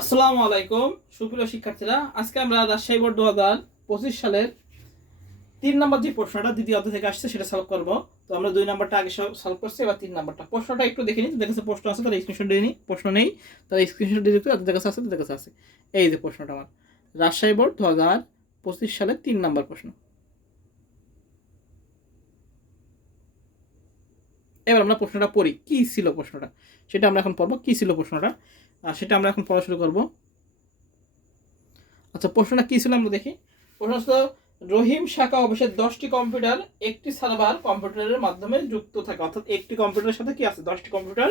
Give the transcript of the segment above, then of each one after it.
আসসালামু আলাইকুম সুপ্রিয় শিক্ষার্থীরা, আজকে আমরা রাজশাহী বোর্ড 2025 সালের 3 নম্বর যে প্রশ্নটা দ্বিতীয় অধ্যায় থেকে আসছে সেটা সলভ করব। তো আমরা 2 নম্বরটা আগে সলভ করছি, এবার 3 নম্বরটা। প্রশ্নটা একটু দেখে নিই, দেখেছে প্রশ্ন আছে তাহলে স্ক্রিনশট দিয়ে নিই, প্রশ্ন নেই তাহলে স্ক্রিনশট দিয়ে দিতে তাদের কাছে আছে, তাদের কাছে আছে। এই যে প্রশ্নটা আমার রাজশাহী বোর্ড 2025 সালের 3 নম্বর প্রশ্ন। এবার আমরা প্রশ্নটা পড়ি, কি ছিল প্রশ্নটা সেটা আমরা এখন পড়বো। কি ছিল প্রশ্নটা সেটা আমরা এখন পড়া শুরু করবো। আচ্ছা, প্রশ্নটা কি ছিল আমরা দেখি। প্রশ্ন ছিল রহিম শাখা অফিসের 10টি কম্পিউটার একটি সার্ভার কম্পিউটারের মাধ্যমে যুক্ত থাকে, অর্থাৎ একটি কম্পিউটারের সাথে কি আছে 10টি কম্পিউটার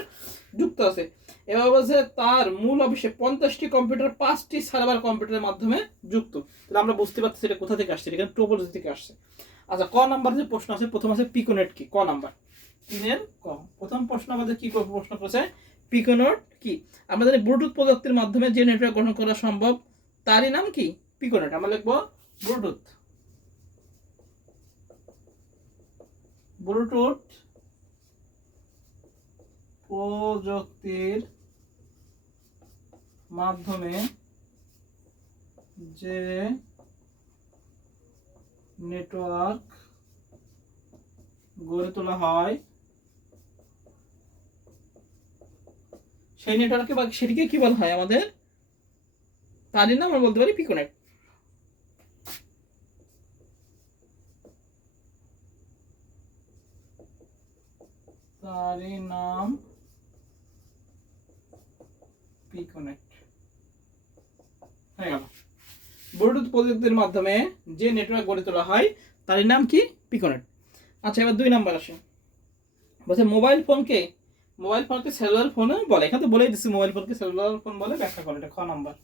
যুক্ত আছে। এবার বলছে তার মূল অফিসে 50টি কম্পিউটার 5টি সার্ভার কম্পিউটারের মাধ্যমে যুক্ত। তাহলে আমরা বুঝতে পারছি এটা কোথা থেকে আসছে, এখানে টোপোলজি থেকে আসছে। আচ্ছা, ক নাম্বার যে প্রশ্ন আছে, প্রথম আছে পিকোনেট কি, ক নাম্বার 3-এর ক। প্রথম প্রশ্ন আমাদের কি প্রশ্ন করেছে, পিকোনেট কি। আমরা জানি ব্লুটুথ প্রযুক্তির মাধ্যমে যে নেটওয়ার্ক গঠন করা সম্ভব তারই নাম কি, পিকোনেট। আমরা লিখবো ব্লুটুথ ব্লুটুথ প্রযুক্তির মাধ্যমে যে নেটওয়ার্ক গড়ে তোলা হয় সেই নেটওয়ার্কে বা সেটিকে কি বলা হয়, আমাদের তারই নাম আমরা বলতে পারি পিকোনেট। তারই নাম পিকোনেট হয়ে গেল। ব্লুটুথ প্রযুক্তির মাধ্যমে যে নেটওয়ার্ক গড়ে তোলা হয় তারই নাম কি, পিকোনেট। আচ্ছা, এবার 2 নাম্বার আসে, বলছে মোবাইল ফোনকে সেলুলার ফোন বলে। এখানে তো বলেই দিচ্ছি মোবাইল ফোনকে সেলুলার ফোন বলে, ব্যাখ্যা করে, এটা খ নাম্বার।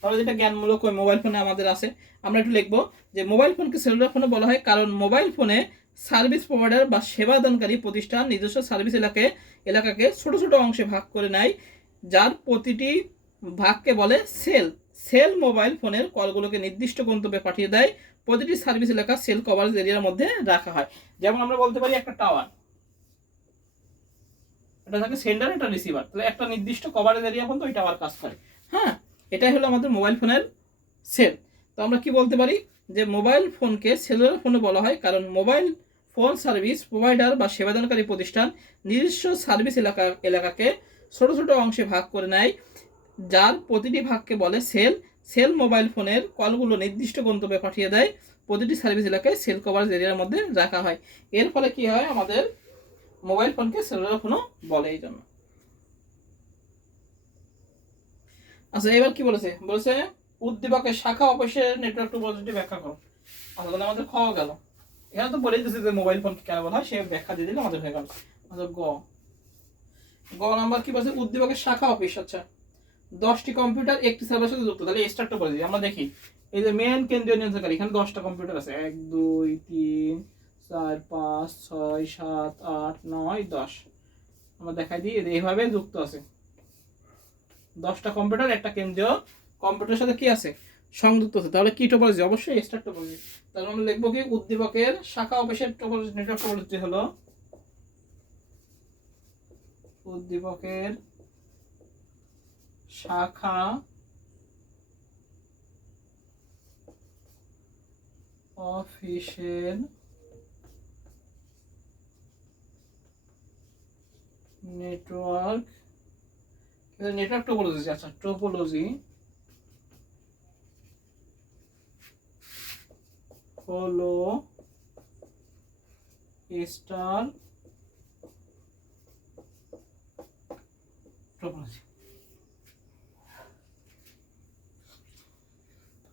তাহলে যেটা জ্ঞানমূলক ওই মোবাইল ফোনে আমাদের আছে, আমরা একটু লিখবো যে মোবাইল ফোনকে সেলুলার ফোনে বলা হয় কারণ মোবাইল ফোনে সার্ভিস প্রোভাইডার বা সেবা দানকারী প্রতিষ্ঠান নিজস্ব সার্ভিস এলাকাকে ছোট ছোট অংশে ভাগ করে নেয়, যার প্রতিটি ভাগকে বলে সেল মোবাইল ফোনের কলগুলোকে নির্দিষ্ট গন্তব্যে পাঠিয়ে দেয়, প্রতিটি সার্ভিস এলাকা সেল কভারেজ এরিয়ার মধ্যে রাখা হয়। যেমন আমরা বলতে পারি একটা টাওয়ার, এটা থাকে সেন্ডার, এটা রিসিভার, তাহলে একটা নির্দিষ্ট কভারেজ এরিয়া পর্যন্ত ওই টাওয়ার কাজ করে। হ্যাঁ, এটাই হলো আমাদের মোবাইল ফোনের সেল। তো আমরা কি বলতে পারি যে মোবাইল ফোনকে সেলুলার ফোনে বলা হয় কারণ মোবাইল ফোন সার্ভিস প্রোভাইডার বা সেবাদানকারী প্রতিষ্ঠান নিজস্ব সার্ভিস এলাকাকে ছোট ছোট অংশে ভাগ করে নেয়, যার প্রতিটি ভাগকে বলে সেল মোবাইল ফোনের কলগুলো নির্দিষ্ট গন্তব্যে পাঠিয়ে দেয়, প্রতিটি সার্ভিস এলাকায় সেল কভারেজ এরিয়ার মধ্যে রাখা হয়। এর ফলে কি হয়, আমাদের মোবাইল ফোনকে সেলুলার ফোনও বলে এই জন্য। আচ্ছা, এবার কি বলেছে, বলেছে উদ্দীপকের শাখা অফিসের নেটওয়ার্ক টোপোলজি ব্যাখ্যা করো। আচ্ছা, তাহলে আমাদের খাওয়া গেল, এখানে তো বলেই দিচ্ছে যে মোবাইল ফোনকে কেন বলা হয়, সে ব্যাখ্যা দিয়ে দিলে আমাদের হয়ে গেল। আচ্ছা, গ নাম্বার কি বলছে, উদ্দীপকের শাখা অফিস। আচ্ছা, 10টি কম্পিউটার একটি সার্ভারের সাথে যুক্ত, তাহলে স্টার্ট টোপোলজি আমরা দেখি। এই যে মেন কেন্দ্রীয় নিয়ন্ত্রণকারী, এখানে 10টা কম্পিউটার আছে, 1 2 3 4 5 6 7 8 9 10। আমরা দেখাই দিই এইভাবে যুক্ত আছে 10টা কম্পিউটার একটা কেন্দ্রীয় কম্পিউটারের সাথে কি আছে, সংযুক্ত আছে। তাহলে কি টোপোলজি, অবশ্যই স্টার টোপোলজি। তাহলে আমরা লিখবো কি, উদ্দীপকের শাখা অফিসের টোপোলজি, নেটওয়ার্ক টোপোলজি হলো উদ্দীপকের শাখা অফিসের নেটওয়ার্ক টোপোলজি। আচ্ছা, টোপোলজি হলো স্টার টোপোলজি।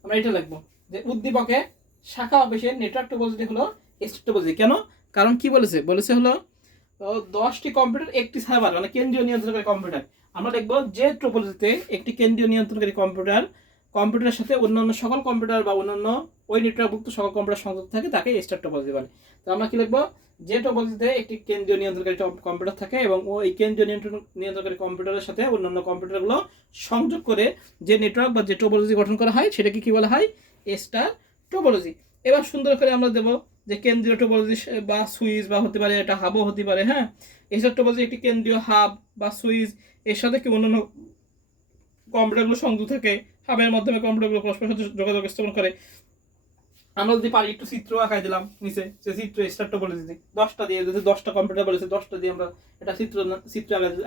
আমরা এটা লিখবো যে উদ্দীপকে শাখা অফিসের নেটওয়ার্ক টোপোলজি হলো স্টার টোপোলজি। কেন, কারণ কি বলেছে হলো 10টি কম্পিউটার একটি সার্ভার মানে কেন্দ্রীয় নিয়ন্ত্রণকারী কম্পিউটার। আমরা দেখবো যে টোপোলজিতে একটি কেন্দ্রীয় নিয়ন্ত্রণকারী কম্পিউটারের সাথে অন্যান্য সকল কম্পিউটার বা অন্যান্য ওই নেটওয়ার্কভুক্ত সকল কম্পিউটার সংযুক্ত থাকে তাকে স্টার টোপোলজি বলে। তো আমরা কি লিখবো, যে টোপোলজিতে একটি কেন্দ্রীয় নিয়ন্ত্রণকারী কম্পিউটার থাকে এবং ওই কেন্দ্রীয় নিয়ন্ত্রণকারী কম্পিউটারের সাথে অন্যান্য কম্পিউটারগুলো সংযোগ করে যে নেটওয়ার্ক বা যে টোপোলজি গঠন করা হয় সেটাকে কি বলা হয়, স্টার টোপোলজি। এবার সুন্দর করে আমরা দেবো যে কেন্দ্রীয় টোপোলজি বা সুইচ বা হতে পারে, এটা হাবও হতে পারে। হ্যাঁ, স্টার টোপোলজি একটি কেন্দ্রীয় হাব বা সুইচ, এর সাথে কি অন্যান্য কম্পিউটারগুলো সংযুক্ত থাকে, হাবের মাধ্যমে কম্পিউটারগুলো পরস্পরের সাথে যোগাযোগ স্থাপন করে। আমরা যদি পারি একটু চিত্র আঁকাই দিলাম নিচে, সে চিত্র স্টার্টটা বলে দিচ্ছি 10টা দিয়ে, যদি 10টা কম্পিউটার বলেছে 10টা দিয়ে আমরা এটা চিত্র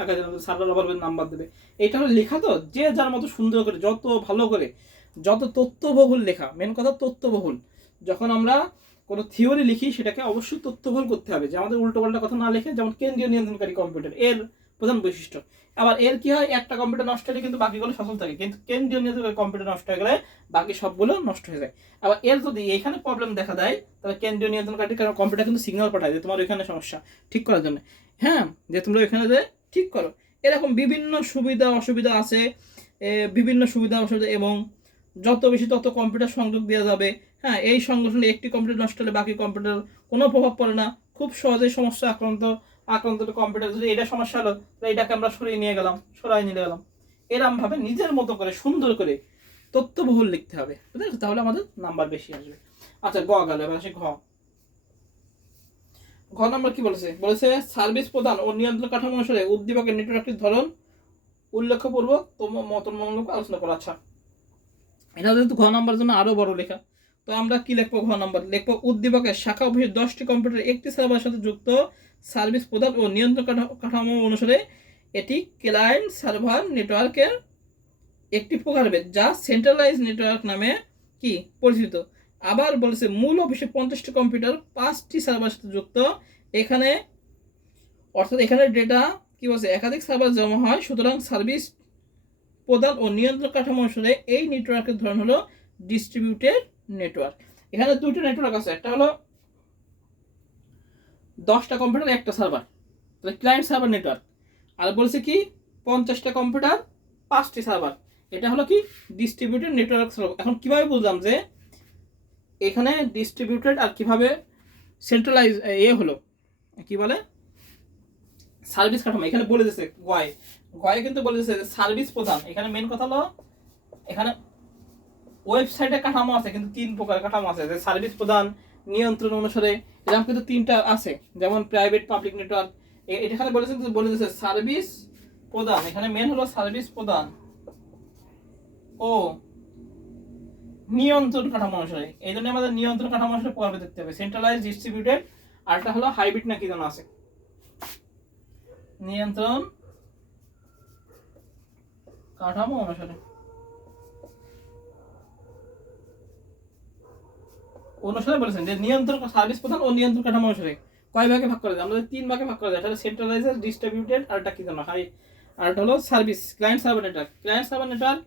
আঁকাই দিলাম, সার্ভার আবার নাম্বার দেবে। এটা হলো লেখা তো, যে যার মতো সুন্দর করে, যত ভালো করে, যত তথ্যবহুল লেখা, মেন কথা তথ্যবহুল। যখন আমরা কোনো থিওরি লিখি সেটাকে অবশ্যই তথ্যবহুল করতে হবে, যে আমাদের উল্টোপাল্টা কথা না লিখে, যেমন কেন্দ্রীয় নিয়ন্ত্রণকারী কম্পিউটার এর প্রধান বৈশিষ্ট্য। আবার এর কি হয়, একটা কম্পিউটার নষ্ট হলে কিন্তু বাকিগুলো সচল থাকে, কিন্তু কেন্দ্রীয় নিয়ন্ত্রণকারী কম্পিউটার নষ্ট হয়ে গেলে বাকি সবগুলো নষ্ট হয়ে যায়। আবার এর যদি এখানে প্রবলেম দেখা দেয়, তাহলে কেন্দ্রীয় নিয়ন্ত্রণকারী কম্পিউটার কিন্তু সিগন্যাল পাঠায় যে তোমার এখানে সমস্যা ঠিক করার জন্য, হ্যাঁ, যে তোমরা এখানে যে ঠিক করো। এরকম বিভিন্ন সুবিধা অসুবিধা আছে, বিভিন্ন সুবিধা অসুবিধা, এবং যত বেশি তত কম্পিউটার সংযোগ দেওয়া যাবে। হ্যাঁ, এই সংগঠনে একটি কম্পিউটার নষ্ট হলে বাকি কম্পিউটার কোনো প্রভাব পড়ে না, খুব সহজেই সমস্যা আক্রান্ত কম্পিউটার, যদি এটা সমস্যা হলো তাহলে এটাকে আমরা সরিয়ে নিয়ে গেলাম। এরম ভাবে নিজের মতো করে সুন্দর করে তথ্যবহুল লিখতে হবে, বুঝলেন? তাহলে আমাদের নাম্বার বেশি আসবে। আচ্ছা, গ গেল, এবার আসি ঘ নাম্বার কি বলেছে সার্ভিস প্রদান ও নিয়ন্ত্রণ কাঠামো অনুসারে উদ্দীপকের নেটওয়ার্কের ধরন উল্লেখপূর্বক মতমূলক আলোচনা করা। আচ্ছা, এটা যেহেতু ঘ নাম্বার জন্য আরো বড় লেখা, তো আমরা কি লিখবো? ঘ নাম্বার লিখবো উদ্দীপকের শাখা অফিসের 10টি কম্পিউটার একটি সার্ভারের সাথে যুক্ত সার্ভিস প্রদান ও নিয়ন্ত্রণ কাঠামো অনুসারে এটি ক্লায়েন্ট সার্ভার নেটওয়ার্কের একটি প্রকারভেদ, যা সেন্ট্রালাইজ নেটওয়ার্ক নামে কি পরিচিত। আবার বলেছে মূল অফিসে 50টি কম্পিউটার 5টি সার্ভারের সাথে যুক্ত, এখানে অর্থাৎ এখানে ডেটা কি বলছে একাধিক সার্ভার জমা হয়, সুতরাং সার্ভিস প্রদান ও নিয়ন্ত্রণ কাঠামো অনুসারে এই নেটওয়ার্কের ধরন হলো ডিস্ট্রিবিউটেড নেটওয়ার্ক। এখানে দুটো নেটওয়ার্ক আছে, একটা হলো 10টা কম্পিউটার একটা সার্ভার, তাহলে ক্লায়েন্ট সার্ভার নেটওয়ার্ক। আর বলছে কি 50টা কম্পিউটার 5টি সার্ভার, এটা হলো কি ডিস্ট্রিবিউটেড নেটওয়ার্ক। এখন কিভাবে বুঝলাম যে এখানে ডিস্ট্রিবিউটেড আর কিভাবে সেন্ট্রালাইজ হলো কি বলে সার্ভিস কাঠামো। এখানে বলে দিয়েছে গয়ে কিন্তু বলে দিয়েছে সার্ভিস প্রদান। এখানে মেন কথা হলো এখানে ওয়েবসাইটে কাঠামো আছে, কিন্তু 3 প্রকার কাঠামো আছে, যে সার্ভিস প্রদান, নিয়ন্ত্রণ অনুসারে, এরকম কিন্তু 3টা আছে, যেমন প্রাইভেট পাবলিক নেটওয়ার্ক। এখানে বলে দিয়েছে সার্ভিস প্রদান। এখানে মেন হলো সার্ভিস প্রদান ও নিয়ন্ত্রণ কাঠামো অনুসারে, এই জন্য আমাদের নিয়ন্ত্রণ কাঠামো অনুসারে পড়বে দেখতে হবে, সেন্ট্রালাইজ, ডিস্ট্রিবিউটেড, আর একটা হলো হাইব্রিড নাকি যেন আছে। নিয়ন্ত্রণ কাঠামো অনুসারে বলেছেন যে নিয়ন্ত্রণ সার্ভিস প্রদান ও নিয়ন্ত্রণ কাঠামো অনুসারে কয় ভাগে ভাগ করা যায়? আমাদের 3 ভাগে ভাগ করা যায়, এটা সেন্ট্রালাইজার, ডিস্ট্রিবিউটেড, আর একটা কি জানো আর এটা হলো service client server network,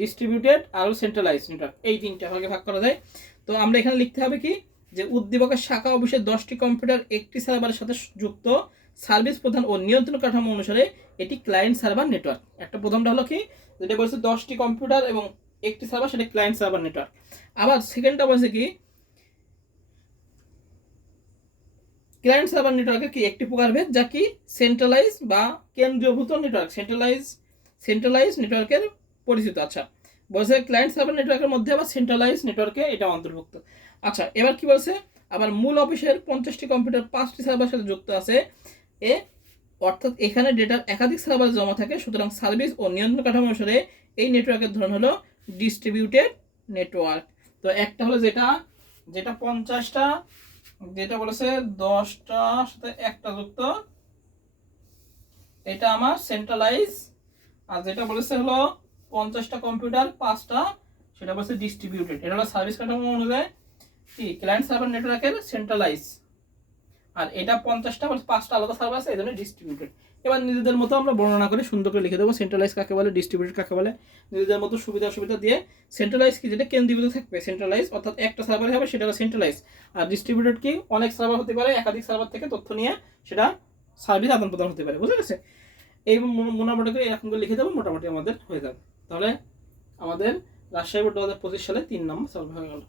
distributed আর সেন্ট্রালাইজ নেটওয়ার্ক, এই 3টা ভাগে ভাগ করা যায়। তো আমরা এখানে লিখতে হবে কি যে উদ্দীপকের শাখা অফিসের 10টি কম্পিউটার একটি সার্ভারের সাথে যুক্ত সার্ভিস প্রদান ও নিয়ন্ত্রণ কাঠামো অনুসারে এটি ক্লায়েন্ট সার্ভার নেটওয়ার্ক। একটা প্রথমটা হলো কি যেটা বলছে 10টি কম্পিউটার এবং একটি সার্ভার, সেটা ক্লায়েন্ট সার্ভার নেটওয়ার্ক। আবার সেকেন্ডটা বলছে কি ক্লায়েন্ট সার্ভার নেটওয়ার্কের কি একটি প্রকারভেদ, যা কি সেন্ট্রালাইজ বা কেন্দ্রীভূত নেটওয়ার্ক, সেন্ট্রালাইজ নেটওয়ার্কের পরিচিত। আচ্ছা, বলছে ক্লায়েন্ট সার্ভার নেটওয়ার্কের মধ্যে আবার সেন্ট্রালাইজ নেটওয়ার্কে এটা অন্তর্ভুক্ত। আচ্ছা, এবার কি বলছে আবার মূল অফিসের 50টি কম্পিউটার 5টি সার্ভারের সাথে যুক্ত আছে, অর্থাৎ এখানে ডেটার একাধিক সার্ভার জমা থাকে, সুতরাং সার্ভিস ও নিয়ন্ত্রণ কাঠামো অনুসারে এই নেটওয়ার্কের ধরন হলো ডিস্ট্রিবিউটেড নেটওয়ার্ক। তো একটা হলো যেটা 50টা, যেটা বলেছে 10টার সাথে একটা যুক্ত, এটা আমার সেন্ট্রালাইজ, আর যেটা বলেছে হলো 50টা কম্পিউটার 5টা, সেটা বলেছে ডিস্ট্রিবিউটেড। এটা হলো সার্ভিস কাঠামো অনুযায়ী কি ক্লায়েন্ট সার্ভার নেটওয়ার্কের সেন্ট্রালাইজ, আর এটা 50টা 5টা আলাদা সার্ভার আছে, এই জন্য ডিস্ট্রিবিউটেড। এবার নিজেদের মতো আমরা বর্ণনা করে সুন্দর করে লিখে দেবো সেন্ট্রালাইজ কাকে বলে, ডিস্ট্রিবিউটেড কাকে বলে, নিজেদের মতো সুবিধা দিয়ে। সেন্ট্রালাইজ কি যেটা কেন্দ্রীভূত থাকবে, সেন্ট্রালাইজ অর্থাৎ একটা সার্ভারে হবে, সেটা হলো সেন্ট্রালাইজ। আর ডিস্ট্রিবিউটেড কি অনেক সার্ভার হতে পারে, একাধিক সার্ভার থেকে তথ্য নিয়ে সেটা সার্ভিস আদান প্রদান হতে পারে, বুঝে গেছে? এই মোটামুটি করে এরকম করে লিখে দেবো, মোটামুটি আমাদের হয়ে যাবে। তাহলে আমাদের রাজশাহী বোর্ড 2025 সালে 3 নম্বর সলভ হয়ে গেল।